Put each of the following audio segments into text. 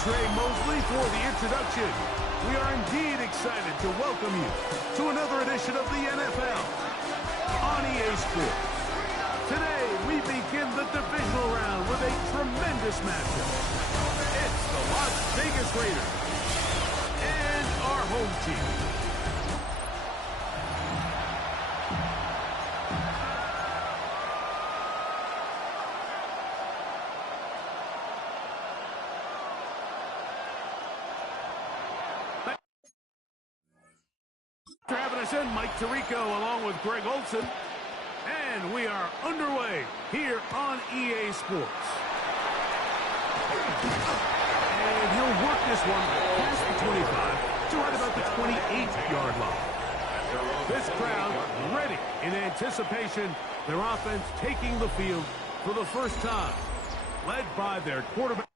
Trey Mosley for the introduction. We are indeed excited to welcome you to another edition of the NFL on EA Sports. Today, we begin the divisional round with a tremendous matchup. It's the Las Vegas Raiders and our home team. For having us in, Mike Tirico along with Greg Olson. And we are underway here on EA Sports. And he'll work this one past the 25 to right about the 28-yard line. This crowd ready in anticipation, their offense taking the field for the first time, led by their quarterback.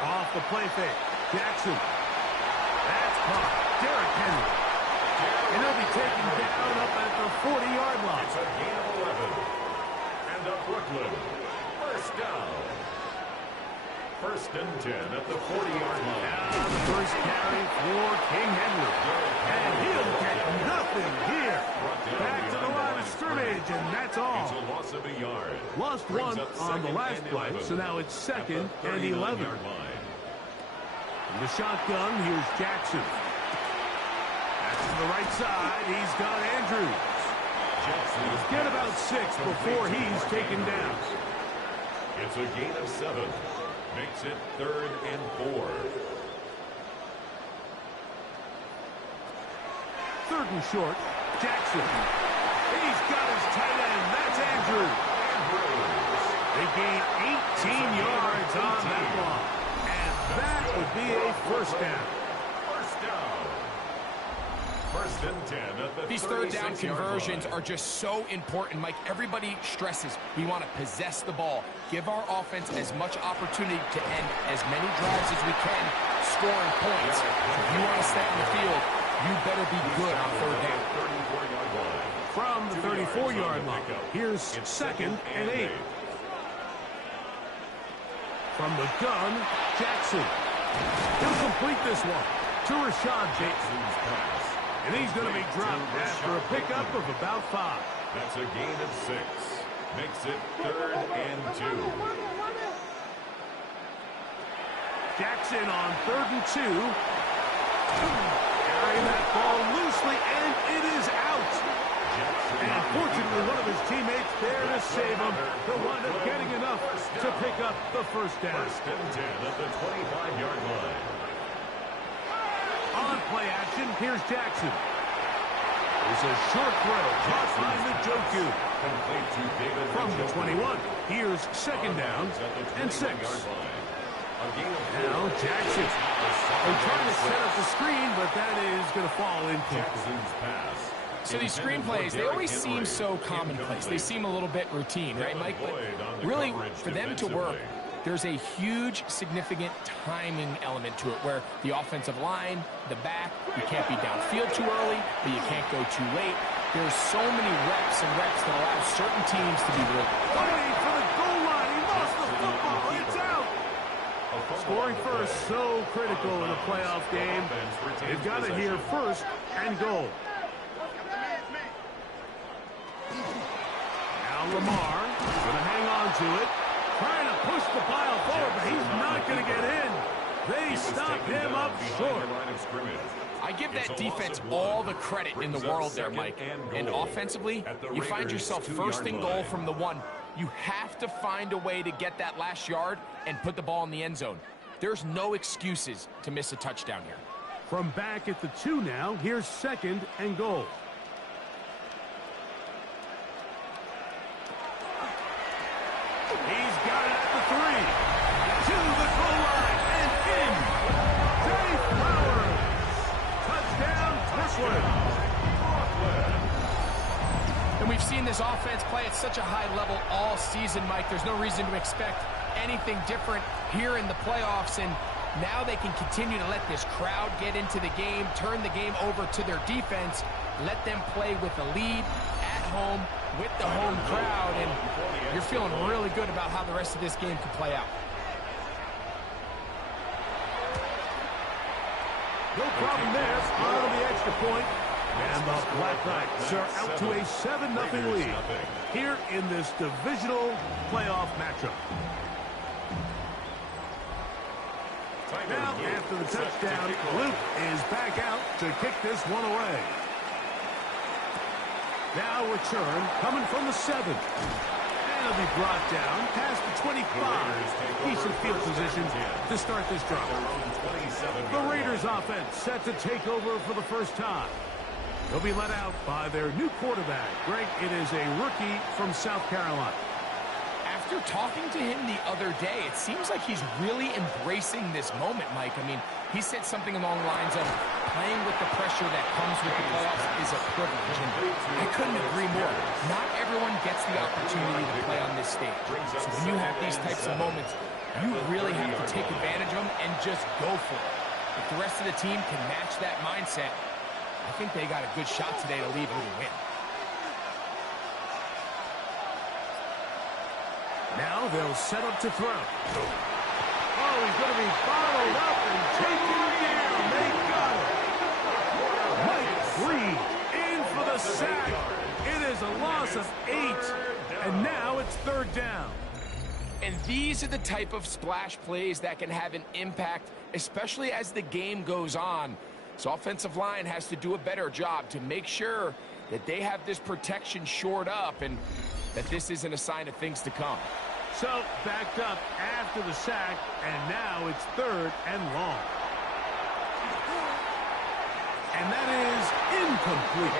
Off the play fake. Jackson. That's caught. Derrick Henry. And he'll be taken down up at the 40-yard line. It's a gain of 11. And a Brooklyn first down. First and 10 at the 40-yard line. Now the first carry for King Henry. And he'll get nothing here. Back to the line of scrimmage, and that's all. It's a loss of a yard. Lost one on the last play, so now it's second and 11. In the shotgun, here's Jackson. That's to the right side. He's got Andrews. He'll get about 6 before he's taken down. It's a gain of 7. Makes it 3rd and 4. 3rd and short. Jackson. He's got his tight end. That's Andrews. They gain 18 yards on that ball. And that would be a first down. First down. First and 10 at the These third down conversions are just so important, Mike. Everybody stresses we want to possess the ball, give our offense as much opportunity to end as many drives as we can, scoring points. If you want to stay on the field, you better be good on third down. From the 34-yard line, here's second and 8. From the gun, Jackson. He'll complete this one to Rashad Bateman's pass. And he's going to be dropped after a pickup of about 5. That's a gain of 6. Makes it 3rd and 2. Jackson on 3rd and 2. Carrying that ball loosely, and it is out. And fortunately, one of his teammates there to save him. He'll wind up getting enough to pick up the first down. First and 10 at the 25-yard line. On play action, here's Jackson. There's a short throw caught by Njoku. From the 21, here's second down and 6. Now Jackson. They're trying to set up the screen, but that is going to fall incomplete. So these screen plays, they always seem so commonplace. They seem a little bit routine, right, Mike? But really, for them to work, there's a huge, significant timing element to it where the offensive line, the back, you can't be downfield too early, but you can't go too late. There's so many reps and reps that allow certain teams to be really fighting for the goal line. He lost the football. It's out. Scoring first, so critical in a playoff game. They've got it here first and goal. Now Lamar going to hang on to it. Trying to push the pile forward, but he's not going to get in. They stop him up short. I give that defense all the credit in the world there, Mike. And offensively, you find yourself first and goal from the 1. You have to find a way to get that last yard and put the ball in the end zone. There's no excuses to miss a touchdown here. From back at the 2 now, here's second and goal. He's got it at the 3. To the goal line and in. Zay Flowers. Touchdown, Brooklyn. And And we've seen this offense play at such a high level all season, Mike. There's no reason to expect anything different here in the playoffs. And now they can continue to let this crowd get into the game, turn the game over to their defense, let them play with a lead at home with the home crowd. And you're feeling really good about how the rest of this game can play out. No problem there. Out of the extra point. And the Black Knights are out to a 7-0 lead here in this divisional playoff matchup. Now, after the touchdown, Luke is back out to kick this one away. Now return coming from the 7. And it'll be brought down past the 25. Decent field position to start this drive. The Raiders offense set to take over for the first time. They'll be let out by their new quarterback. Greg, it is a rookie from South Carolina. After talking to him the other day, it seems like he's really embracing this moment, Mike. I mean, he said something along the lines of playing with the pressure that comes with the playoffs is a privilege, and I couldn't agree more. Not everyone gets the opportunity to play on this stage. So when you have these types of moments, you really have to take advantage of them and just go for it. If the rest of the team can match that mindset, I think they got a good shot today to leave with a win. Now they'll set up to throw. Oh, he's going to be followed up and taken down. They got it. Mike Reed in for the sack. It is a loss of 8. And now it's 3rd down. And these are the type of splash plays that can have an impact, especially as the game goes on. So offensive line has to do a better job to make sure that they have this protection shored up and that this isn't a sign of things to come. So backed up after the sack, and now it's 3rd and long. And that is incomplete.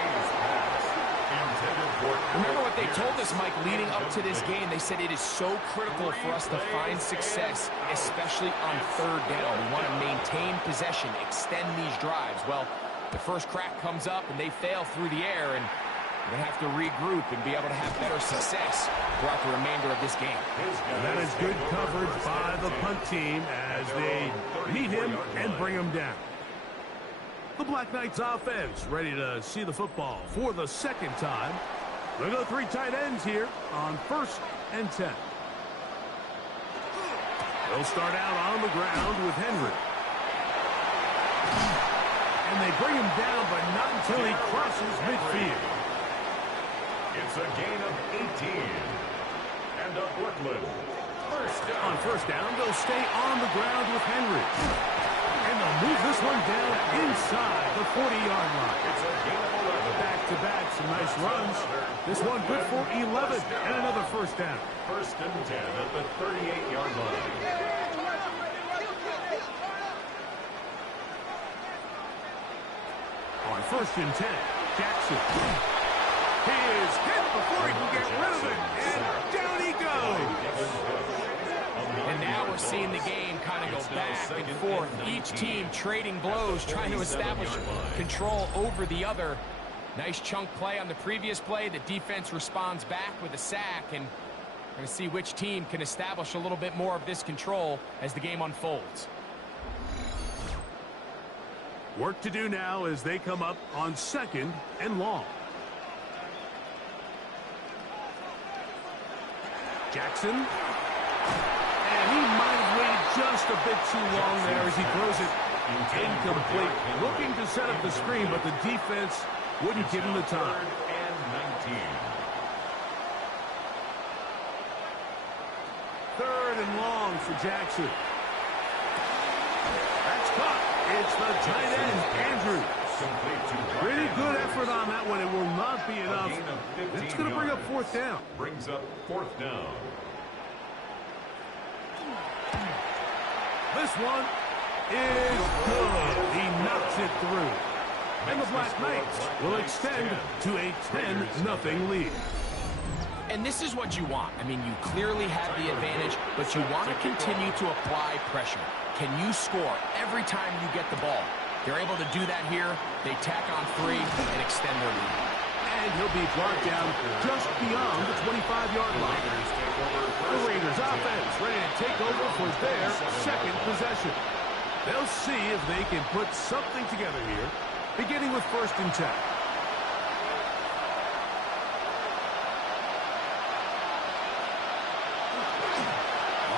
Remember what they told us, Mike, leading up to this game. They said it is so critical for us to find success, especially on 3rd down. We want to maintain possession, extend these drives. Well, the first crack comes up, and they fail through the air, and we're going to have to regroup and be able to have better success throughout the remainder of this game. And that is good coverage by the punt team as they meet him and bring him down. The Black Knights offense ready to see the football for the 2nd time. They'll go 3 tight ends here on 1st and 10. They'll start out on the ground with Henry. And they bring him down, but not until he crosses midfield. It's a gain of 18. And a Brooklyn. On 1st down, they'll stay on the ground with Henry. And they'll move this one down inside the 40-yard line. It's a gain of 11. Back-to-back, some nice runs. This one good for 11 and another 1st down. 1st and 10 at the 38-yard line. On 1st and 10, Jackson. He is hit before he can get rid of it, and down he goes. And now we're seeing the game kind of go back and forth. Each team trading blows, trying to establish control over the other. Nice chunk play on the previous play. The defense responds back with a sack, and we're going to see which team can establish a little bit more of this control as the game unfolds. Work to do now as they come up on 2nd and long. Jackson. And he might have waited just a bit too long there as he throws it incomplete. Looking to set up the screen, but the defense wouldn't give him the time. 3rd and 19. 3rd and long for Jackson. That's caught. It's the tight end, Andrews. Pretty good effort on that one. It will not be enough. It's going to bring up 4th down. Brings up 4th down. This one is good. He knocks it through. And the Black Knights will extend to a 10-0 lead. And this is what you want. I mean, you clearly have the advantage, but you want to continue to apply pressure. Can you score every time you get the ball? They're able to do that here. They tack on 3 and extend their lead. And he'll be brought down just beyond the 25-yard line. The Raiders offense ready to take over for their second possession. They'll see if they can put something together here, beginning with 1st and 10.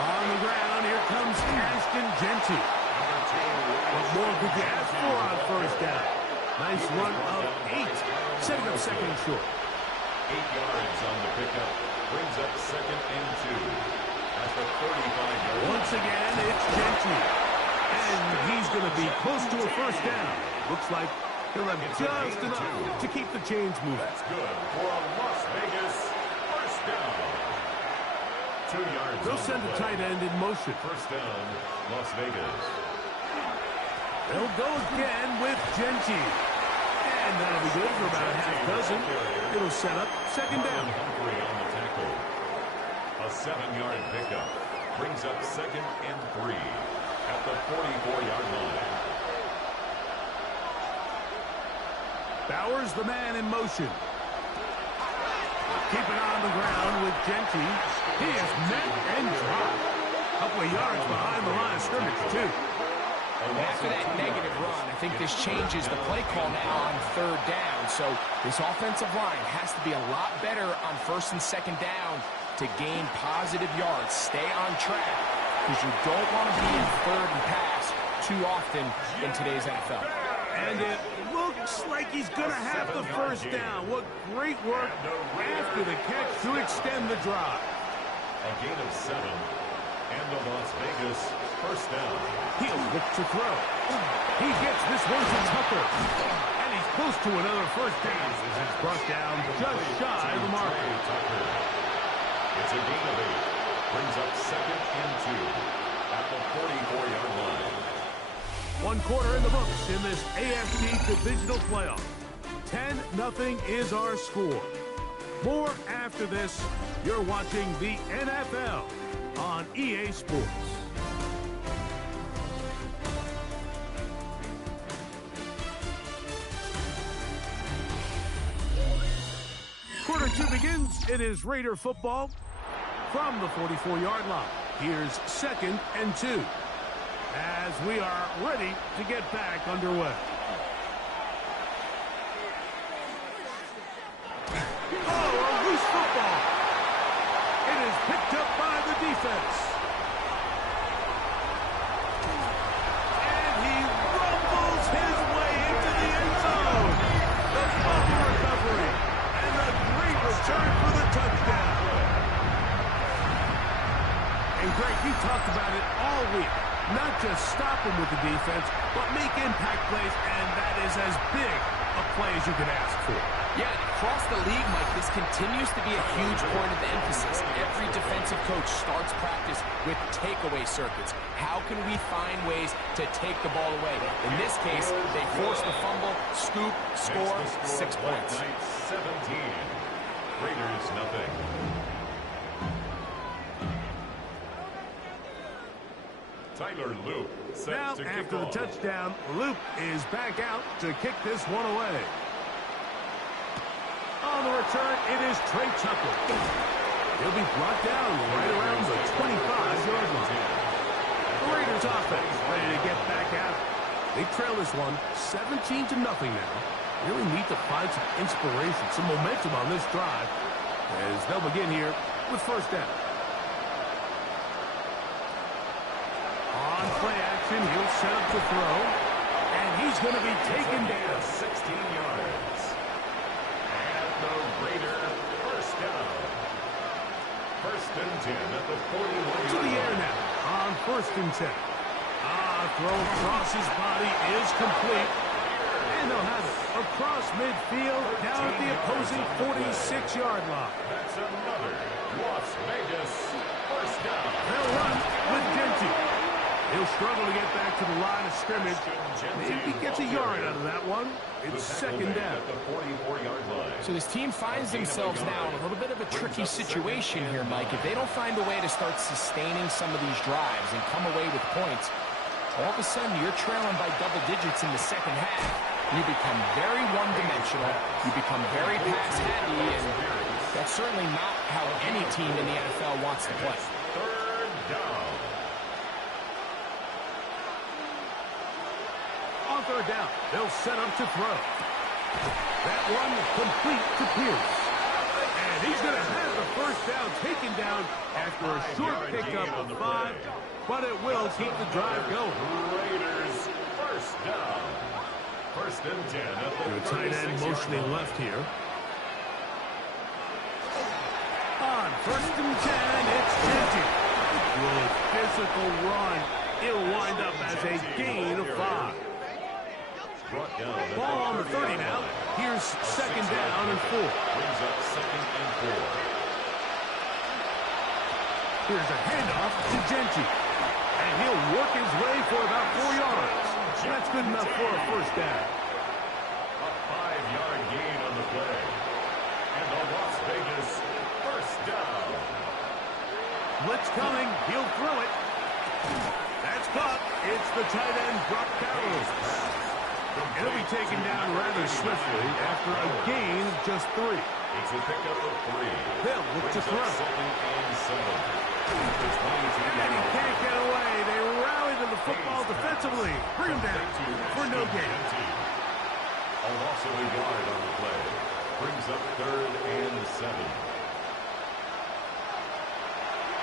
On the ground, here comes Ashton Jeanty. What more could you ask for on 1st down? Nice run of 8, setting up 2nd and short. 8 yards on the pickup. Brings up 2nd and 2 at the 35-yard line. Once again, it's Jeanty. And he's going to be close to a 1st down. Looks like he'll have just enough to keep the chains moving. That's good for a Las Vegas 1st down. 2 yards. They'll send the tight end in motion. 1st down, Las Vegas. They'll go again with Jeanty. And that'll be good for about a half dozen. It'll set up 2nd down. Humphrey on the tackle. A 7-yard pickup. Brings up 2nd and 3 at the 44-yard line. Bowers, the man in motion. Keep it on the ground with Jeanty. He is met and dropped. Couple of yards behind the line of scrimmage, too. After that negative run, I think this changes the play call now on 3rd down. So this offensive line has to be a lot better on 1st and 2nd down to gain positive yards. Stay on track because you don't want to be in 3rd and pass too often in today's NFL. And it looks like he's going to have the 1st down. What great work after the catch to extend the drive. A gain of 7 and the Las Vegas 1st down. He'll look to throw. He gets this one to Tucker. And he's close to another 1st down as he's brought down just shy of the mark. It's a gain of 8. Brings up 2nd and 2 at the 44-yard line. 1 quarter in the books in this AFC divisional playoff. 10-0 is our score. More after this. You're watching the NFL on EA Sports. Quarter 2 begins. It is Raider football from the 44-yard line. Here's 2nd and 2 as we are ready to get back underway. Oh, a loose football. It is picked up by the defense. And he rumbles his way into the end zone. The fumble recovery. And a great return for the touchdown. And Greg, you talked about it all week. Not just stop him with the defense, but make impact plays, and that is as big a play as you can ask for. Yeah, across the league, Mike, this continues to be a huge point of emphasis. Every defensive coach starts practice with takeaway circuits. How can we find ways to take the ball away? In this case, they force the fumble, scoop, score 6 points. 17. Raiders nothing. Tyler Loop set Now, to kick after the off. touchdown, Loop is back out to kick this one away. On the return, it is Trey Tucker. He'll be brought down right around the 25-yard line. The Raiders offense ready to get back out. They trail this one 17-0 now. Really need to find some inspiration, some momentum on this drive as they'll begin here with 1st down. On play action, he'll set up to throw, and he's going to be taken down. 16 yards. And the Raider 1st down. 1st and 10 at the 41-yard To the air now on 1st and 10. Throw across his body is complete. And they'll have it across midfield down at the opposing 46-yard line. That's another Las Vegas 1st down. They'll run with Jeanty. He'll struggle to get back to the line of scrimmage. Maybe gets a yard out of that one. It's 2nd down. At the 44-yard line. So this team finds themselves now in a little bit of a tricky situation here, Mike. If they don't find a way to start sustaining some of these drives and come away with points, all of a sudden you're trailing by double digits in the 2nd half. you become very one-dimensional, you become very pass-heavy, and that's certainly not how any team in the NFL wants to play. Third down. On third down, they'll set up to throw. That one complete to Pierce. And he's going to have the first down taken down after a short pickup of 5, but it will keep the drive going. Raiders first down. First and 10 at the tight end motioning left here. On first and 10, it's Genty. Good physical run. It'll wind up as a gain of 5. Ball on the 30 now. Here's second down and 4. Brings up second and 4. Here's a handoff to Genty. And he'll work his way for about 4 yards. That's good enough for a first down. A 5-yard gain on the play. And the Las Vegas first down. Blitz coming. He'll throw it. That's caught. It's the tight end, Brock Carroll. It'll be taken down rather swiftly after a gain of just 3. It's a pickup of 3. They'll look to throw. Second and 7. And he can't get away. They rally to the football defensively. Bring him down for no gain. A loss of a yard on the play. Brings up third and 7.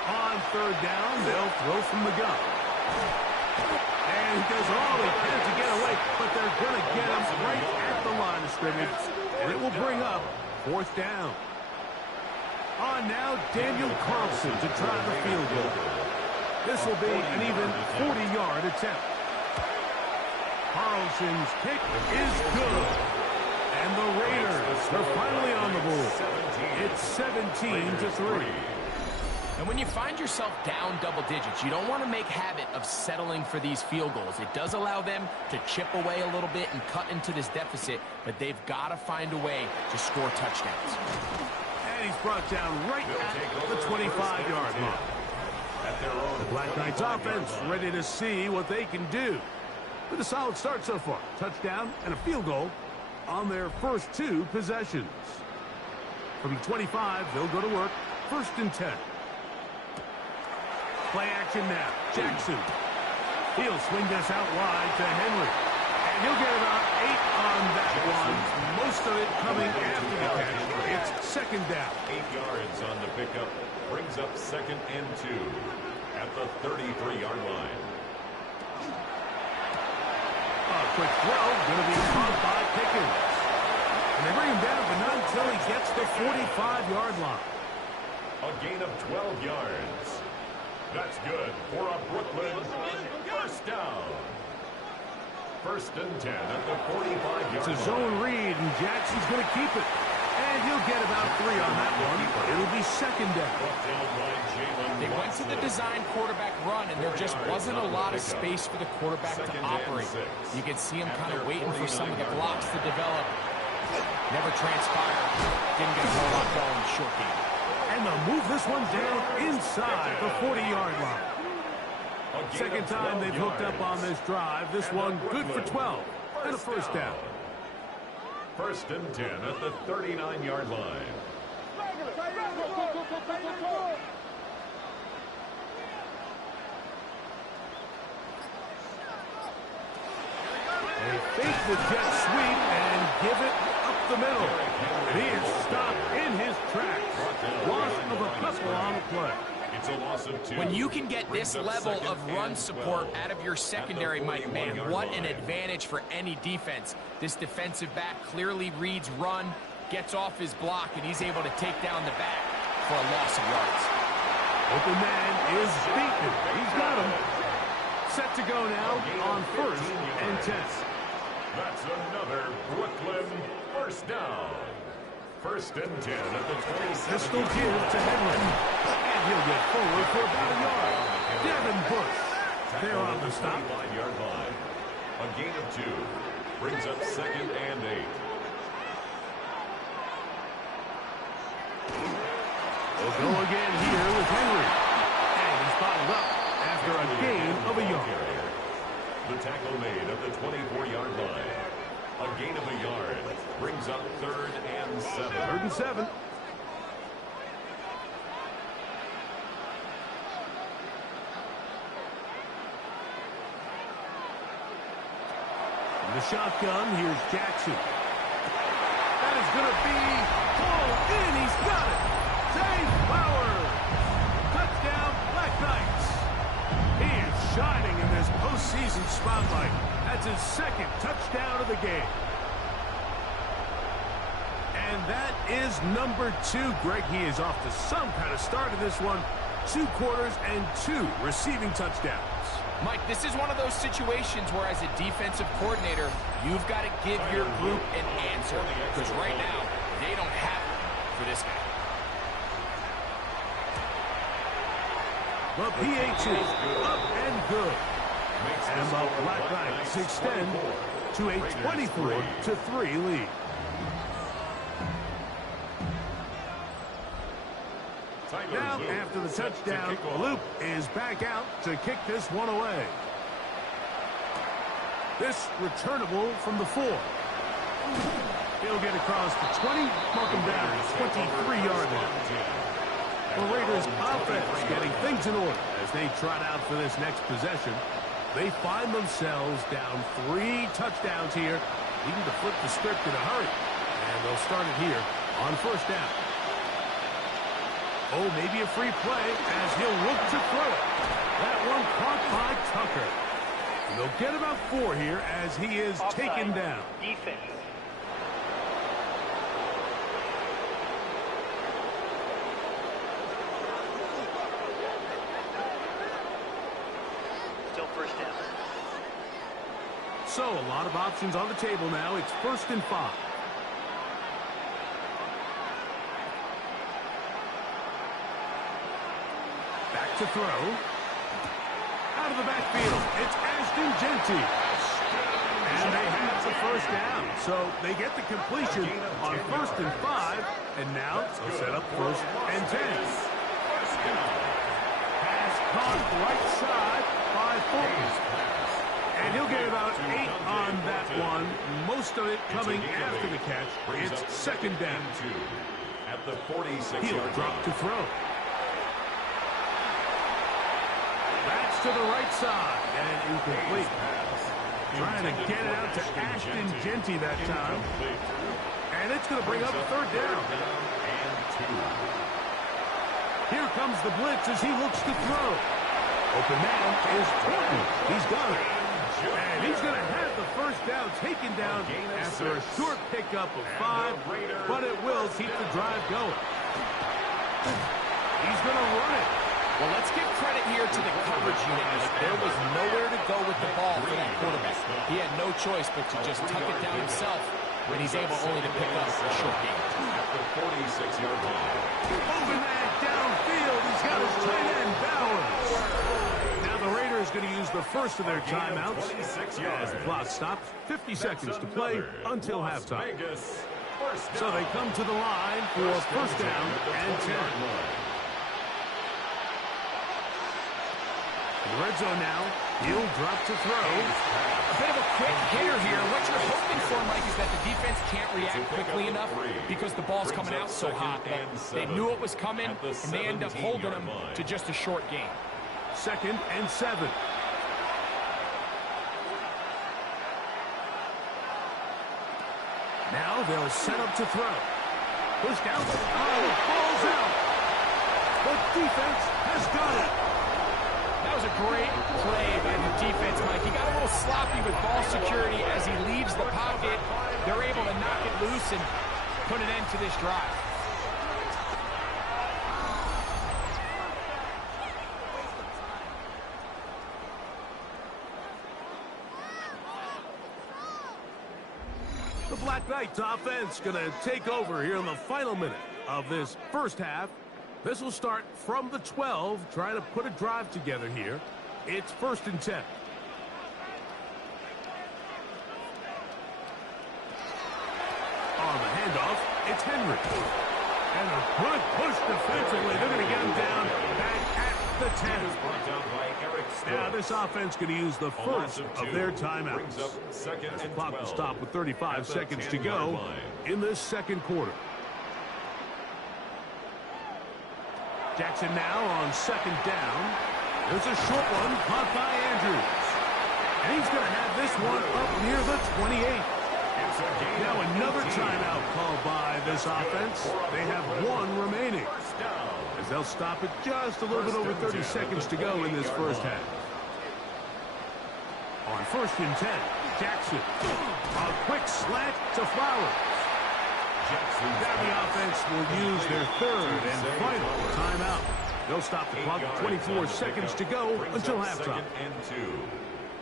On third down, they'll throw from the gun. And he does all he can to get away, but they're going to get him right at the line of scrimmage, and it will bring up fourth down. On now, Daniel Carlson to try the field goal. This will be an even 40-yard attempt. Carlson's kick is good. And the Raiders are finally on the board. It's 17-3. And when you find yourself down double digits, you don't want to make habit of settling for these field goals. It does allow them to chip away a little bit and cut into this deficit, but they've got to find a way to score touchdowns. And he's brought down right at the 25-yard line. The Black Knights offense ready to see what they can do. With a solid start so far. Touchdown and a field goal on their first 2 possessions. From the 25, they'll go to work. First and 10. Play action now. Jackson. He'll swing this out wide to Henry. And he'll get about 8 on that one. Most of it coming after the catch. It's second down. 8 yards on the pickup. Brings up second and 2 at the 33-yard line. A quick throw. Going to be caught by Pickens. And they bring him down, but not until he gets the 45-yard line. A gain of 12 yards. That's good for a Brooklyn first down. First and 10 at the 45-yard line. It's a zone read, and Jackson's going to keep it. And he'll get about 3 on that one. It'll be second down. They went to the design quarterback run, and there just wasn't a lot of space for the quarterback to operate. You can see him kind of waiting for some of the blocks to develop. Never transpired. Didn't get a whole lot going short game. And they'll move this one down inside the 40-yard line. Second time they've hooked up on this drive. This one good for 12 and a first down. First and 10 at the 39-yard line. They fake the jet sweep and give it up the middle. He is stopped in his tracks. Loss of a couple on the play. It's a loss of 2. When you can get this level of run support out of your secondary, Mike, man, what an advantage for any defense. This defensive back clearly reads run, gets off his block, and he's able to take down the back for a loss of yards. Open man is beaten. He's got him. Set to go now on first and 10. That's another Brooklyn first down. First and 10 at the 27. Pistol give to Henry. And he'll get forward for about a yard. Devin Bush. They're on the stop. 5-yard line. A gain of 2. Brings up second and 8. They'll go again here with Henry. And he's bottled up after a gain of a yard. The tackle made at the 24-yard line. A gain of a yard. Brings up 3rd and 7. 3rd and 7. In the shotgun, here's Jackson. That is going to be pulled in. He's got it. Zay Flowers. Touchdown, Black Knights. He is shining in this postseason spotlight. That's his 2nd touchdown of the game. And that is number 2. Greg, he is off to some kind of start in this one. 2 quarters and 2 receiving touchdowns. Mike, this is one of those situations where as a defensive coordinator, you've got to give your group an answer. Because right now, they don't have it for this guy. The PAT up and good. And the Black Knights extend to a 24-3 lead. Now, after the touchdown, Luke is back out to kick this one away. This returnable from the 4. He'll get across the 20, mark him down at 23-yard line. The Raiders offense getting things in order as they trot out for this next possession. They find themselves down 3 touchdowns here, needing to flip the script in a hurry. And they'll start it here on 1st down. Oh, maybe a free play as he'll look to throw it. That one caught by Tucker. And they'll get about 4 here as he is taken down. Defense. Still 1st down. So a lot of options on the table now. It's 1st and 5. Back to throw. Out of the backfield, it's Ashton Jeanty. And they have the 1st down. So they get the completion on 1st and 5. And now they'll set up 1st and 10. Pass caught right side by Fulton. And he'll get about 8 on that one. Most of it coming after the catch. It's 2nd down. At the 46-yard He'll drop to throw. That's to the right side. And incomplete. Trying to get it out to Ashton Jeanty that time. And it's going to bring up a 3rd down. Here comes the blitz as he looks to throw. Open man is Thornton. He's got it. And he's going to have the 1st down taken down after a short pickup of 5, but it will keep the drive going. He's going to run it. Well, let's give credit here to the coverage unit. There was nowhere to go with the ball for that quarterback. He had no choice but to just tuck it down himself, and he's able only to pick up a short gain. At the 46-yard line. Open man downfield. He's got his tight end, Bowers. Now the Raiders going to use the first of their timeouts as the clock stops. 50 seconds to play until halftime. So they come to the line for 1st down and 10. In the red zone now, he'll drop to throw. A bit of a quick hitter here. What you're hoping for, Mike, is that the defense can't react quickly enough because the ball's coming out so hot. But they knew it was coming, and they end up holding them to just a short gain. 2nd and 7. Now they'll set up to throw. Pushed out. Oh, falls out. The defense has got it. That was a great play by the defense, Mike. He got a little sloppy with ball security as he leaves the pocket. They're able to knock it loose and put an end to this drive. The Black Knights offense going to take over here in the final minute of this 1st half. This will start from the 12, trying to put a drive together here. It's 1st and 10. On the handoff, it's Henry. And a good push defensively. They're going to get him down back at the 10. Now this offense going to use the first of their timeouts. The clock will stop with 35 seconds to go in this second quarter. Jackson now on second down. There's a short one caught by Andrews. And he's going to have this one up near the 28. Now another timeout called by this offense. They have one remaining, as they'll stop it just a little bit over 30 seconds to go in this first half. On 1st and 10, Jackson. A quick slant to Flowers. Now the offense will use their third and final timeout. They'll stop the clock with 24 seconds to go until halftime. And 2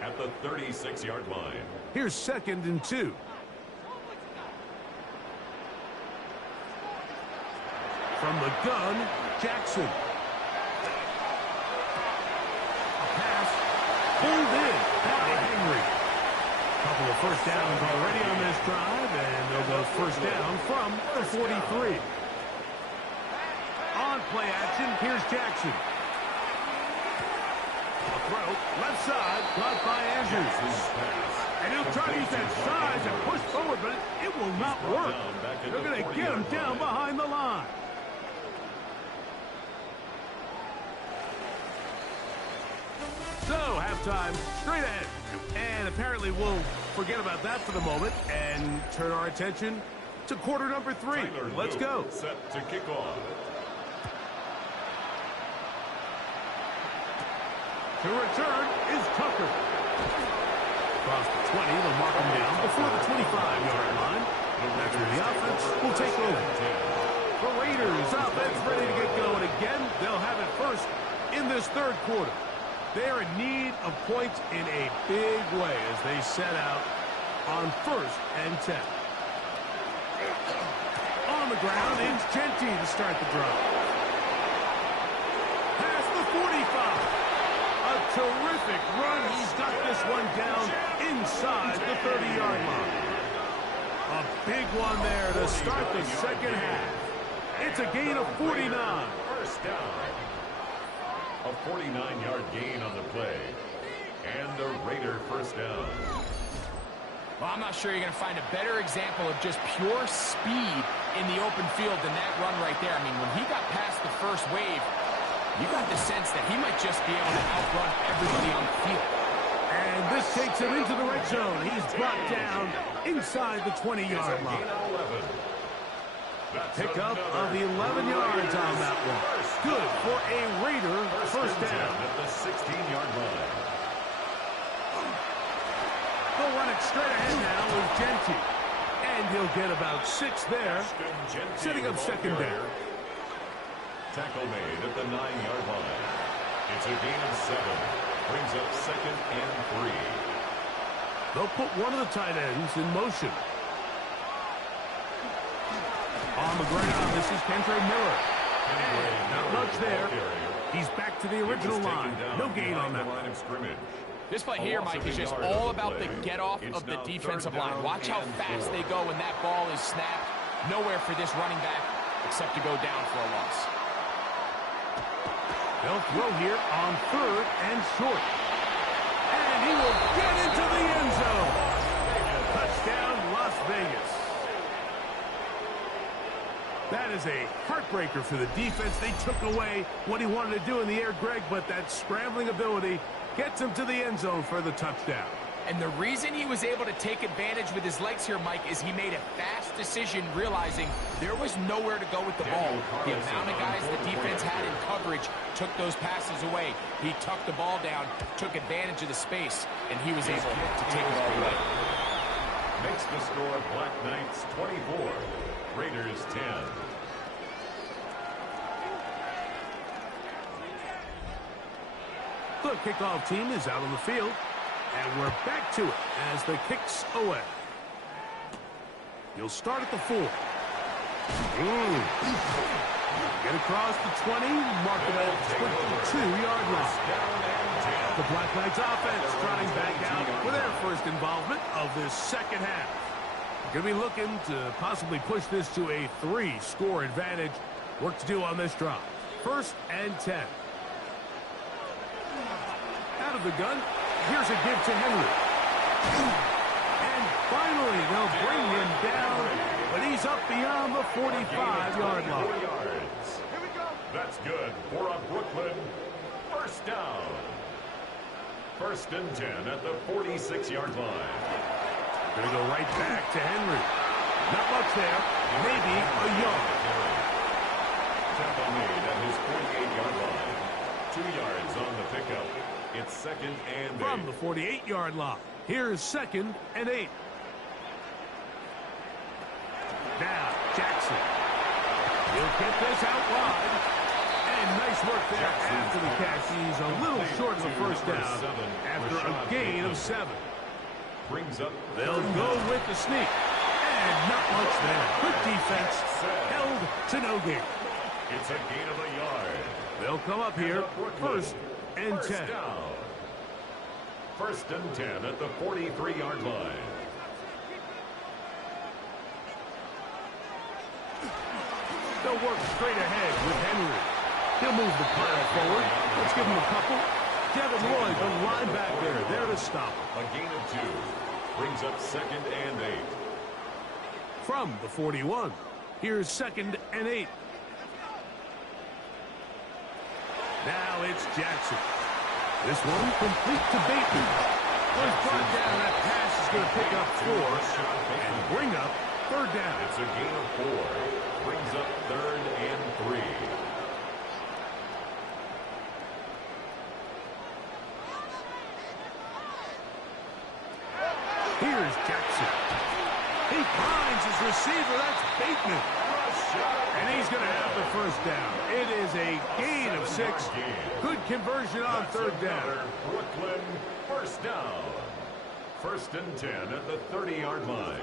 at the 36-yard line. Here's 2nd and 2. From the gun, Jackson. A pass pulled in by Henry. Couple of first downs already on this drive, and they'll go first down from the 43. On play action, here's Jackson. A throw, left side, caught by Andrews. And he'll try to use that size and push forward, but it will not work. They're going to get him down behind the line. So, halftime, straight ahead. And apparently we'll forget about that for the moment and turn our attention to quarter number 3. Let's go. Set to kick off. To return is Tucker. Across the 20, they'll mark him down before the 25-yard line. That's where the offense will take over. The Raiders offense ready to get going again. They'll have it first in this third quarter. They are in need of points in a big way as they set out on 1st and 10. On the ground, it's Genty to start the drive. Past the 45. A terrific run. He's got this one down inside the 30-yard line. A big one there to start the second half. It's a gain of 49. First down. A 49-yard gain on the play. And a Raider first down. Well, I'm not sure you're going to find a better example of just pure speed in the open field than that run right there. I mean, when he got past the first wave, you got the sense that he might just be able to outrun everybody on the field. And this takes him into the red zone. He's brought down inside the 20-yard line. Pickup of 11 yards on that one. Good for a Raider first down. At the 16-yard line. They'll run it straight ahead now with Genty. And he'll get about 6 there, setting up second down. Tackle made at the 9-yard line. It's a gain of 7. Brings up 2nd and 3. They'll put one of the tight ends in motion. On the ground, this is Kendre Miller. And not much there. He's back to the original line. No gain on that line of scrimmage. This play here, Mike, is just all about the get-off of the defensive line. Watch how fast they go when that ball is snapped. Nowhere for this running back except to go down for a loss. They'll throw here on 3rd and short. And he will get into the end zone. Touchdown, Las Vegas. That is a heartbreaker for the defense. They took away what he wanted to do in the air, Greg, but that scrambling ability gets him to the end zone for the touchdown. And the reason he was able to take advantage with his legs here, Mike, is he made a fast decision realizing there was nowhere to go with the ball. The amount of guys the defense had in coverage took those passes away. He tucked the ball down, took advantage of the space, and he was able to take it all away. Makes the score Black Knights 24, Raiders 10. The kickoff team is out on the field. And we're back to it as the kicks away. You'll start at the 4. Get across the 20, mark it at the 22-yard line. The Black Knights offense trotting back out for their first involvement of this second half. Going to be looking to possibly push this to a 3-score advantage. Work to do on this drive. 1st and 10. of the gun. Here's a give to Henry. And finally, they'll bring him down, but he's up beyond the 45-yard line. Here we go. That's good for a Brooklyn first down. 1st and 10 at the 46-yard line. Going to go right back to Henry. Not much there. Maybe a yard. Tampa made at his 48-yard line. 2 yards on the pickup. It's 2nd and 8. From the 48-yard line. Here's 2nd and 8. Now, Jackson. He'll get this out wide. And nice work there after the catch. He's a little short of the first down after a gain of 7. Brings up. They'll go with the sneak. And not much there. Good defense. Held to no gain. It's a gain of a yard. They'll come up here. 1st and 10. Down. 1st and 10 at the 43-yard line. They'll work straight ahead with Henry. He'll move the pile forward. Let's give him a couple. Devin Lloyd, the linebacker, there to stop. A gain of 2. Brings up 2nd and 8. From the 41, here's 2nd and 8. Now it's Jackson. This one complete to Bateman. Was brought down. That pass is going to pick up 4 and bring up 3rd down. It's a gain of 4. Brings up 3rd and 3. Here's Jackson. He finds his receiver. That's Bateman. And he's going to have the 1st down. It is a gain of 6. Good conversion on 3rd down. Brooklyn 1st down. 1st and 10 at the 30-yard line.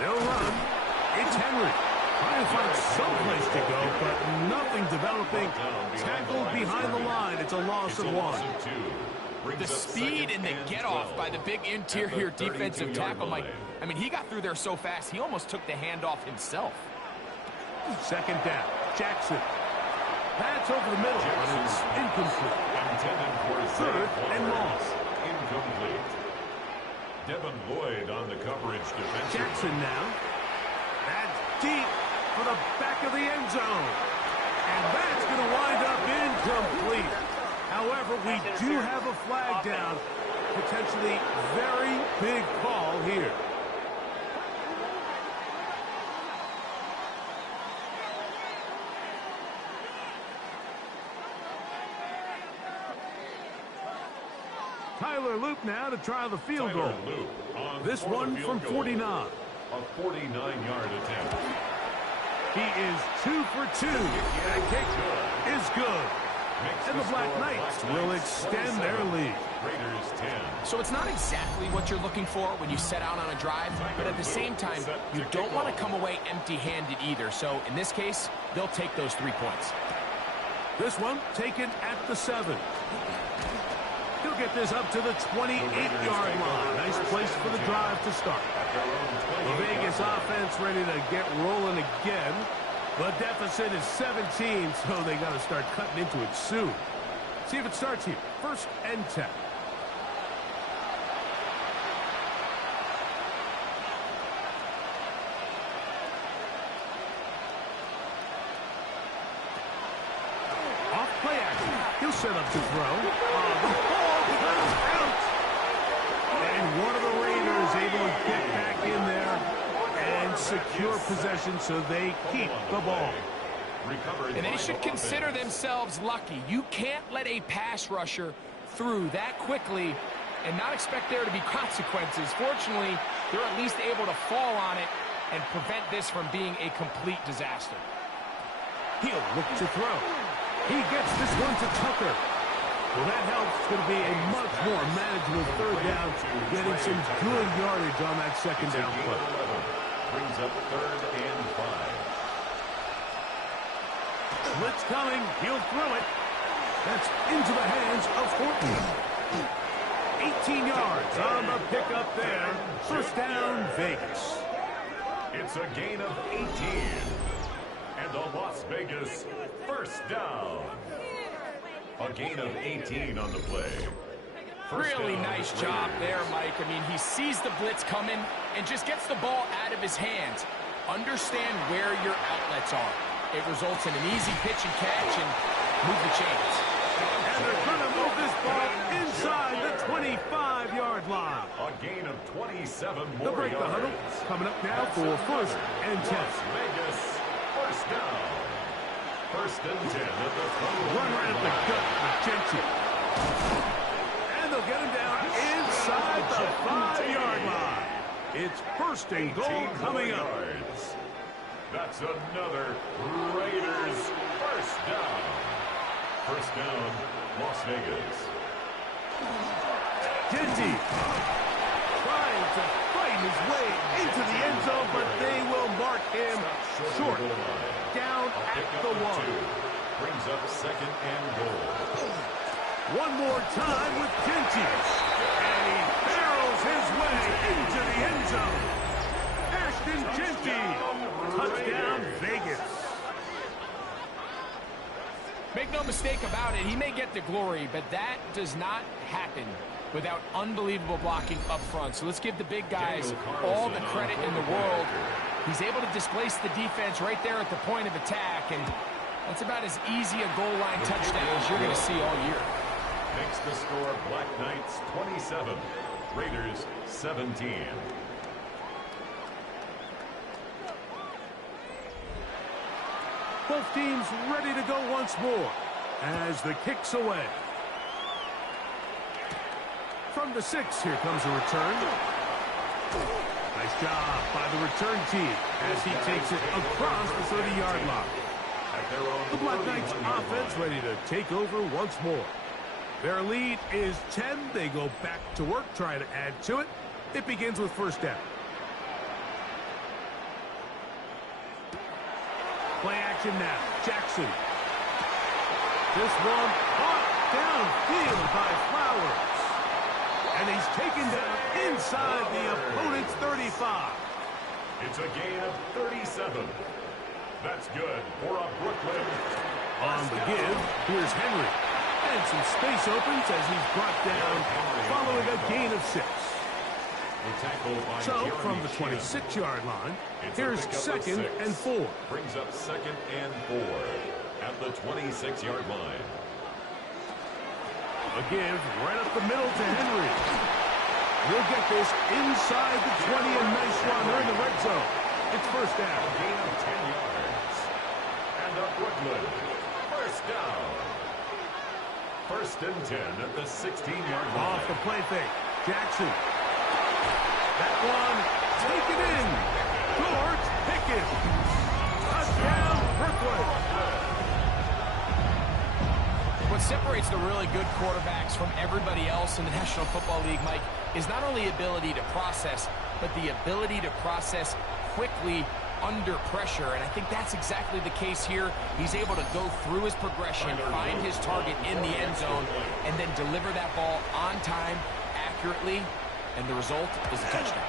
They'll run. It's Henry. Trying to find someplace to go, but nothing developing. Tackled behind the line. It's a loss of 1. The speed and the get-off by the big interior defensive tackle, Mike. I mean, he got through there so fast, he almost took the handoff himself. 2nd down. Jackson. Pass over the middle, but it's incomplete. 3rd and long. Incomplete. Devin Lloyd on the coverage defense. Jackson now. That's deep for the back of the end zone. And that's going to wind up incomplete. However, we do have a flag down. Potentially very big call here. Tyler Loop now to try the field goal. This one from 49. A 49-yard attempt. He is 2 for 2. That kick is good. And the Black Knights will extend their lead. Raiders 10. So it's not exactly what you're looking for when you set out on a drive, but at the same time, you don't want to come away empty-handed either. So in this case, they'll take those 3 points. This one taken at the 7. He'll get this up to the 28-yard line. Nice place for the drive to start. The Vegas offense ready to get rolling again. The deficit is 17, so they got to start cutting into it soon. See if it starts here. 1st and 10. Off play action. He'll set up to throw. The ball comes out. And one of the Raiders able to get back in there and secure possession so they keep the ball. And they should consider themselves lucky. You can't let a pass rusher through that quickly and not expect there to be consequences. Fortunately, they're at least able to fall on it and prevent this from being a complete disaster. He'll look to throw. He gets this one to Tucker. Well, that helps. It's going to be a much more manageable 3rd down, getting some good yardage on that 2nd down play. Brings up 3rd and 5. Blitz coming. He'll throw it. That's into the hands of Horton. 18 yards on the pickup there. 1st down, Vegas. It's a gain of 18. And the Las Vegas first down. A gain of 18 on the play. Really nice job there, Mike. I mean, he sees the blitz coming and just gets the ball out of his hands. Understand where your outlets are. It results in an easy pitch and catch and move the chains. And they're going to move this ball inside the 25-yard line. A gain of 27 more They'll break the huddle. Coming up now for first and 10. Las Vegas first down. First and 10 at the 21. Run right at the gut for Gentry. And they'll get him down inside the 5-yard line. It's first and goal coming up. That's another Raiders first down. First down, Las Vegas. Gentry trying to fight his way into the end zone, but they will mark him short. Down at the 1. Brings up second and goal. One more time with Gentry. And he barrels his way into the end zone. Ashton Gentry. Touchdown, Vegas. Make no mistake about it, he may get the glory, but that does not happen without unbelievable blocking up front. So let's give the big guys all the credit in the world. He's able to displace the defense right there at the point of attack, and that's about as easy a goal line touchdown as you're going to see all year. Makes the score Black Knights 27, Raiders 17. Both teams ready to go once more as the kick's away. From the 6, here comes a return. Nice job by the return team as he takes it across the 30-yard line. The Black Knights offense ready to take over once more. Their lead is 10. They go back to work, trying to add to it. It begins with first down. Play action now. Jackson. This one caught downfield by Flowers. And he's taken down inside the opponent's 35. It's a gain of 37. That's good for a Brooklyn. On the give, here's Henry. And some space opens as he's brought down following a gain of 6. So from the 26-yard line, here's second and 4. Brings up second and 4 at the 26-yard line. A give right up the middle to Henry. He'll get this inside the 20, a nice run. They're in the red zone. It's first down. A gain of 10 yards. And a Brooklyn first down. First and 10 at the 16-yard line. Off the play fake. Jackson. That one taken in. George Pickens. Touchdown, Brooklyn. What separates the really good quarterbacks from everybody else in the National Football League, Mike, is not only ability to process, but the ability to process quickly under pressure. And I think that's exactly the case here. He's able to go through his progression, find his target in the end zone, and then deliver that ball on time, accurately, and the result is a touchdown.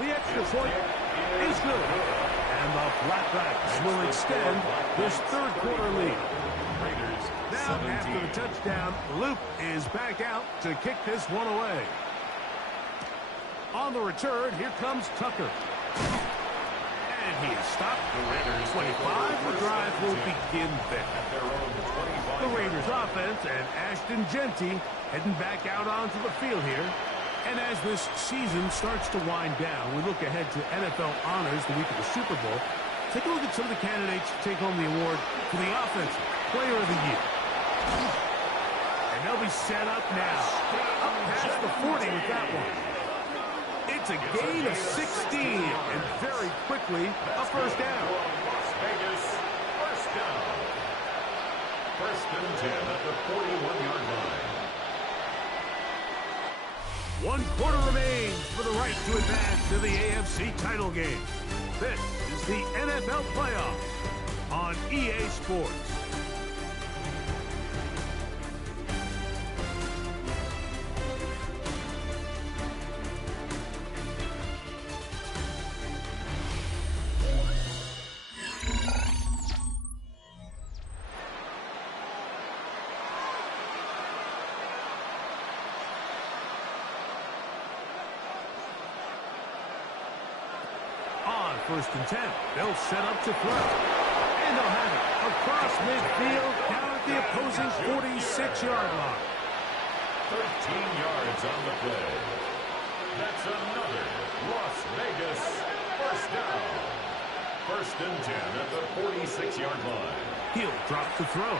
The extra point is good. And the Black Knights will extend this third quarter lead. Now, after the touchdown, Luke is back out to kick this one away. On the return, here comes Tucker. And he is stopped. The Raiders 25. The drive will begin there. The Raiders offense and Ashton Gentry heading back out onto the field here. And as this season starts to wind down, we look ahead to NFL honors the week of the Super Bowl. Take a look at some of the candidates to take home the award for the Offensive Player of the Year. And they'll be set up now. Up past the 40 with that one. It's a gain of 16, and very quickly, a first down. Las Vegas, first down. First and 10 at the 41-yard line. 1 quarter remains for the right to advance to the AFC title game. This is the NFL Playoffs on EA Sports. first and 10. They'll set up to throw. And they'll have it across midfield down at the opposing 46-yard line. 13 yards on the play. That's another Las Vegas first down. First and 10 at the 46-yard line. He'll drop the throw.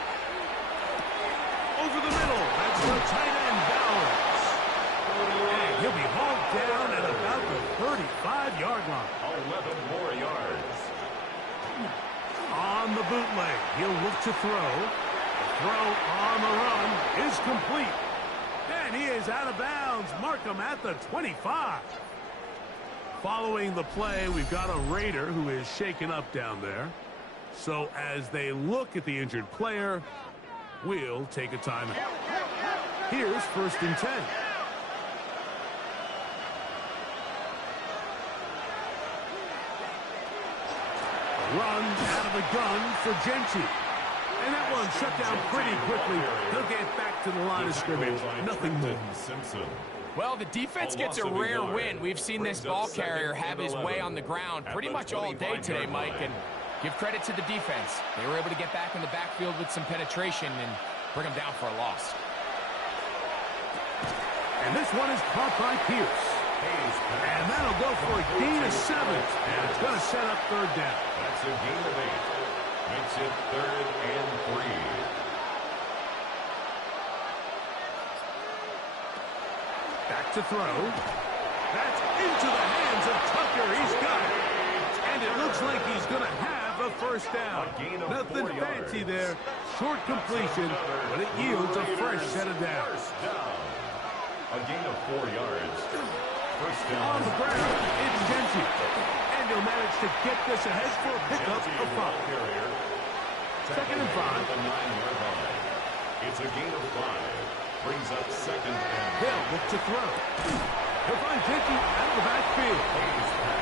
Over the middle. That's the tight end, Bowers. And he'll be hauled down at about the 35-yard line. 11 more yards. On the bootleg, he'll look to throw. The throw on the run is complete. And he is out of bounds. Mark him at the 25. Following the play, we've got a Raider who is shaken up down there. So as they look at the injured player, we'll take a timeout. Here's first and 10. Run out of the gun for Gentry. And that one shut down pretty quickly. He'll get back to the line of scrimmage. Nothing more. Well, the defense gets a rare win. We've seen this ball carrier have his way on the ground pretty much all day today, Mike. And give credit to the defense. They were able to get back in the backfield with some penetration and bring them down for a loss. And this one is caught by Pierce. And that'll go for a gain of 7. And it's going to set up third down. That's a gain of 8. Makes it 3rd and 3. Back to throw. That's into the hands of Tucker. He's got it. And it looks like he's going to have a first down. Nothing fancy there. Short completion, but it yields a fresh set of downs. A gain of 4 yards. First down. On the ground, it's Gentry. And he'll manage to get this ahead for a pickup of 5. Second and 5. The 9-yard line. It's a gain of 5. Brings up second and They'll look to throw. He'll find Gentry out of the backfield.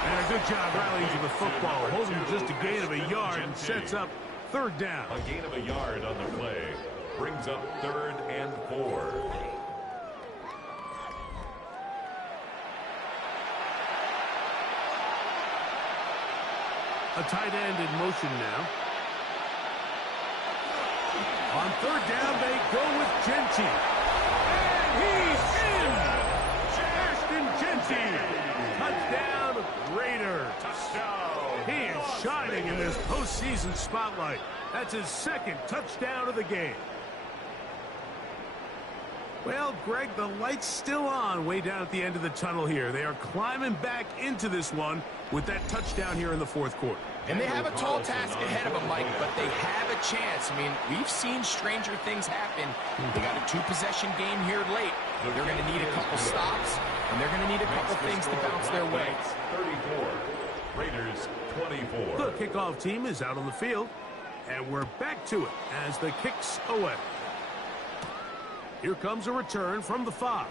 And a good job rallying to the football. Holding just a gain of a yard and sets up third down. a gain of a yard on the play. Brings up 3rd and 4. A tight end in motion now. On third down, they go with Gentry. And he's in! Ashton Gentry. Touchdown, Raiders. Touchdown. He is shining in this postseason spotlight. That's his second touchdown of the game. Well, Greg, the light's still on way down at the end of the tunnel here. They are climbing back into this one with that touchdown here in the fourth quarter. And they have a tall task ahead of them, Mike, but they have a chance. I mean, we've seen stranger things happen. They got a 2-possession game here late. They're going to need a couple stops, and they're going to need a couple things to bounce their way. 34. Raiders 24. The kickoff team is out on the field, and we're back to it as the kicks away. Here comes a return from the 5.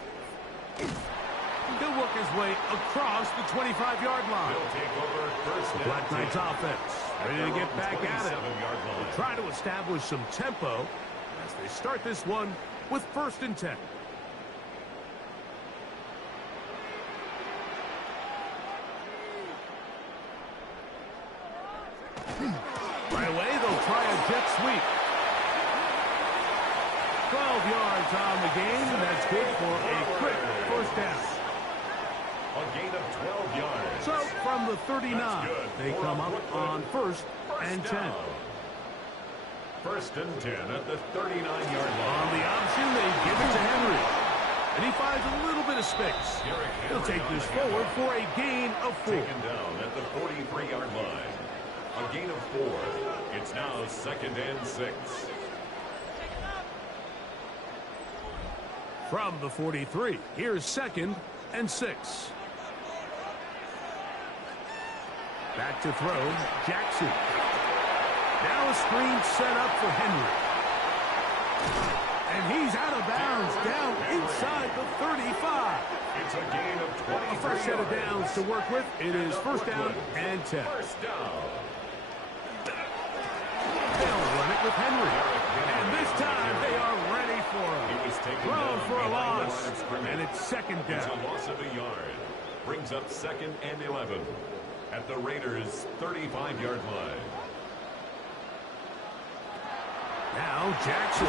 He'll work his way across the 25-yard line. He'll take over first The Black Knights offense ready to get back at it. They'll try to establish some tempo as they start this one with first and 10. Right away, they'll try a jet sweep. 12 yards on the game. That's good for a quick first down. A gain of 12 yards. So from the 39, they come up on first and 10. First and 10 at the 39-yard line. On the option, they give it to Henry. And he finds a little bit of space. He'll take this forward for a gain of 4. Taken down at the 43-yard line. A gain of 4. It's now 2nd and 6. From the 43, here's 2nd and 6. Back to throw, Jackson. Now a screen set up for Henry. And he's out of bounds, down inside the 35. It's a gain of 23. A first set of downs to work with. It is first down and 10. First down. They'll run it with Henry. And this time they are ready for him. Thrown for a loss. And it's second It's down. a loss of a yard. Brings up 2nd and 11. at the Raiders' 35-yard line. Now Jackson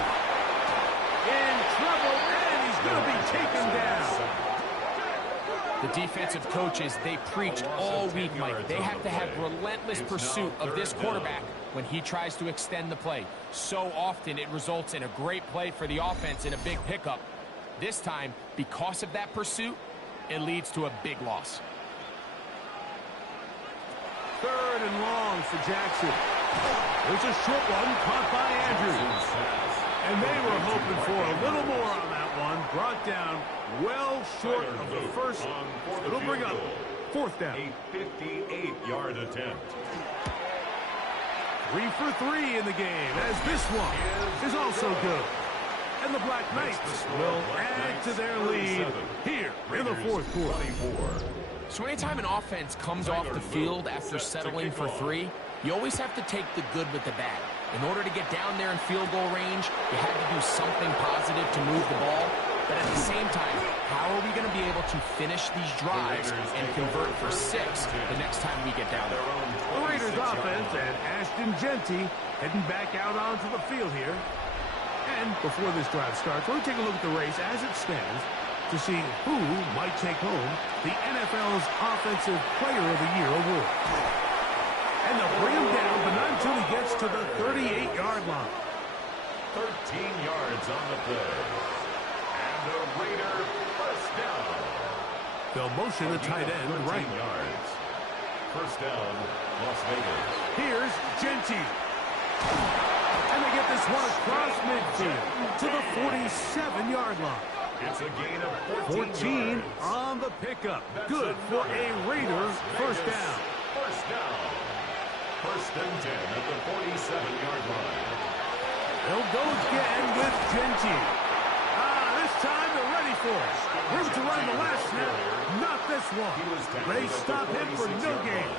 in trouble, and he's going to be taken down. The defensive coaches, they preach all week, Mike. They have to have relentless pursuit of this quarterback when he tries to extend the play. So often it results in a great play for the offense and a big pickup. This time, because of that pursuit, it leads to a big loss. 3rd and long for Jackson. There's a short one caught by Andrews. And they were hoping for a little more on that one. Brought down well short of the first. It'll bring up 4th down. A 58-yard attempt. 3 for 3 in the game, as this one is also good. And the Black Knights will add to their lead here in the 4th quarter. So anytime an offense comes off the field after settling for 3, you always have to take the good with the bad. In order to get down there in field goal range, you have to do something positive to move the ball. But at the same time, how are we going to be able to finish these drives and convert for 6 the next time we get down there? The Raiders offense and Ashton Jeanty heading back out onto the field here. And before this drive starts, let me take a look at the race as it stands to see who might take home the NFL's Offensive Player of the Year award. And they'll bring him down, but not until he gets to the 38-yard line. 13 yards on the play. And the Raider first down. They'll motion the tight end right. Yards. First down, Las Vegas. Here's Jeanty. And they get this one across midfield to the 47-yard line. It's a gain of 14 yards. On the pickup. Good for a Raider first down. First down. 1st and 10 at the 47-yard line. They'll go again with Jeanty. This time they're ready for it. Room to run the last snap. Not this one. They stop him for no gain.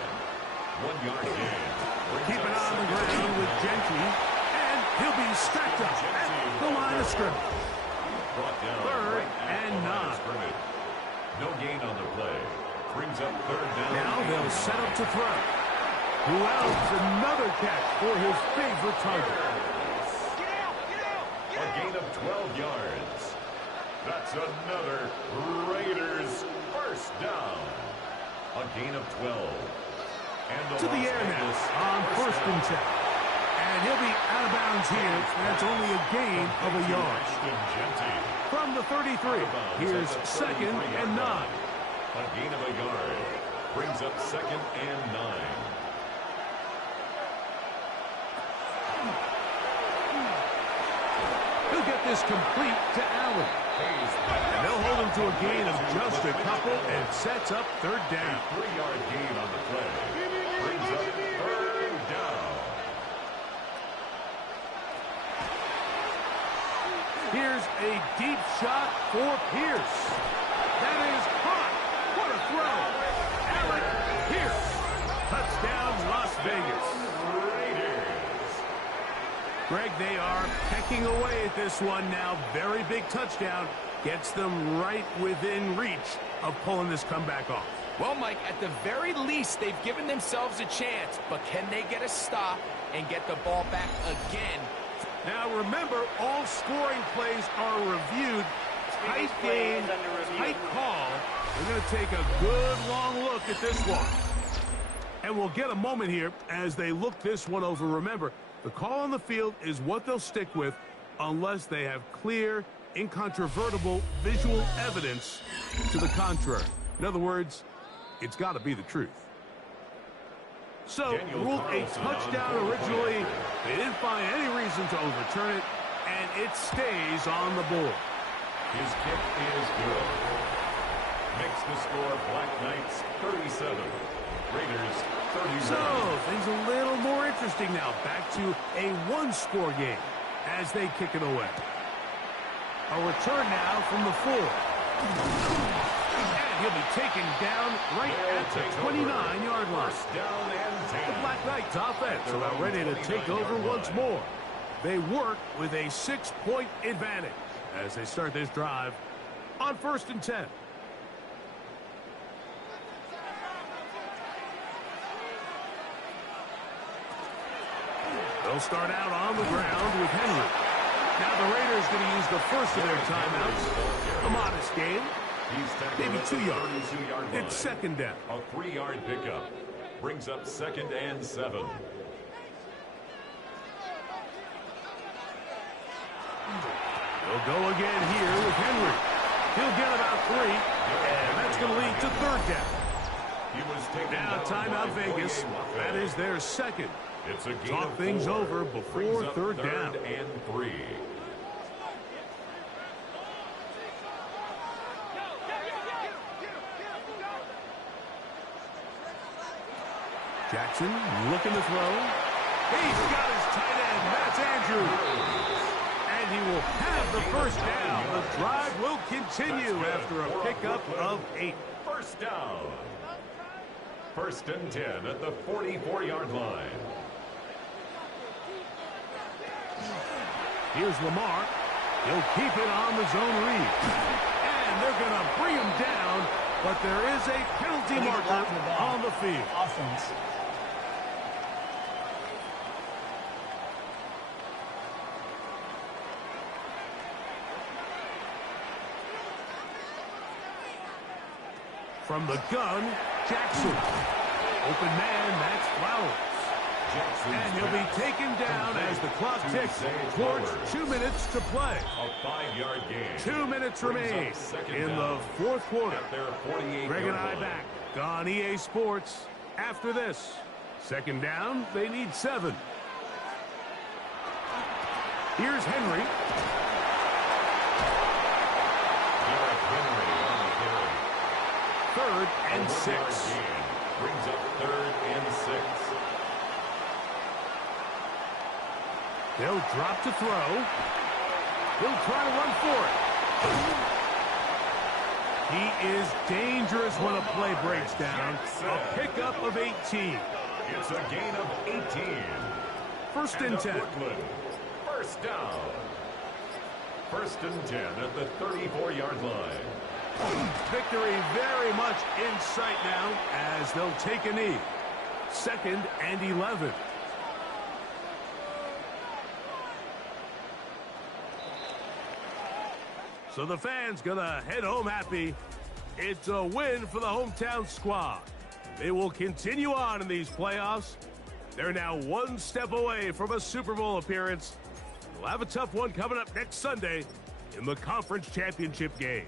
1 yard gain. Keep it on the ground with Jeanty. And he'll be stacked up at the line of scrimmage. Brought down 3rd and 9. No gain on the play. Brings up 3rd down. Now they'll set up to throw. Who else? Another catch for his favorite target. A gain of 12 yards. That's another Raiders first down. A gain of 12. And To the air now on 1st and 10. And he'll be out of bounds here. That's only a gain of a yard. From the 33, here's 2nd and 9. A gain of a yard. Brings up 2nd and 9. He'll get this complete to Allen. And they'll hold him to a gain of just a couple and sets up 3rd down. 3-yard gain on the play. Brings up 3rd down. Here's a deep shot for Pierce. That is caught. What a throw. Allen Pierce. Touchdown, Las Vegas. Greg, they are pecking away at this one now. Very big touchdown. Gets them right within reach of pulling this comeback off. Well, Mike, at the very least, they've given themselves a chance. But can they get a stop and get the ball back again? Now, remember, all scoring plays are reviewed. Tight game, tight call. We're going to take a good long look at this one. And we'll get a moment here as they look this one over. Remember, the call on the field is what they'll stick with unless they have clear, incontrovertible visual evidence to the contrary. In other words, it's got to be the truth. So, ruled a touchdown originally. They didn't find any reason to overturn it, and it stays on the board. His kick is good. Makes the score Black Knights 37. Raiders 31. So, things a little more interesting now. Back to a one-score game as they kick it away. A return now from the 4. And he'll be taken down right at the 29-yard line. First down and 10. The Black Knights offense are ready to take over once more. They work with a 6-point advantage as they start this drive on 1st and 10. They'll start out on the ground with Henry. Now the Raiders going to use the first of their timeouts. A modest game. Maybe 2 yards. It's second down. A 3-yard pickup. Brings up 2nd and 7. They'll go again here with Henry. He'll get about 3. And that's going to lead to third down. Now timeout Vegas. That is their second. It's a Talk things over before third down. And 3. Jackson looking to throw. He's got his tight end. That's Andrews. And he will have the first down. The drive will continue after a pickup of 8. First down. 1st and 10 at the 44-yard line. Here's Lamar. He'll keep it on the zone read. And they're going to bring him down, but there is a penalty marker on the field. Offense. From the gun, Jackson. Open man, that's Flowers. And he'll be taken down as the clock ticks towards 2 minutes to play. A 5-yard gain. 2 minutes remain in the fourth quarter. Greg and I back on EA Sports after this. Second down, they need 7. Here's Henry. Third and 6. Brings up 3rd and 6. They'll drop to throw. He'll try to run for it. He is dangerous when a play breaks down. A pickup of 18. It's a gain of 18. First and 10. Brooklyn. First down. 1st and 10 at the 34-yard line. Victory very much in sight now as they'll take a knee. 2nd and 11. So the fans gonna head home happy. It's a win for the hometown squad. They will continue on in these playoffs. They're now 1 step away from a Super Bowl appearance. We'll have a tough one coming up next Sunday in the conference championship game.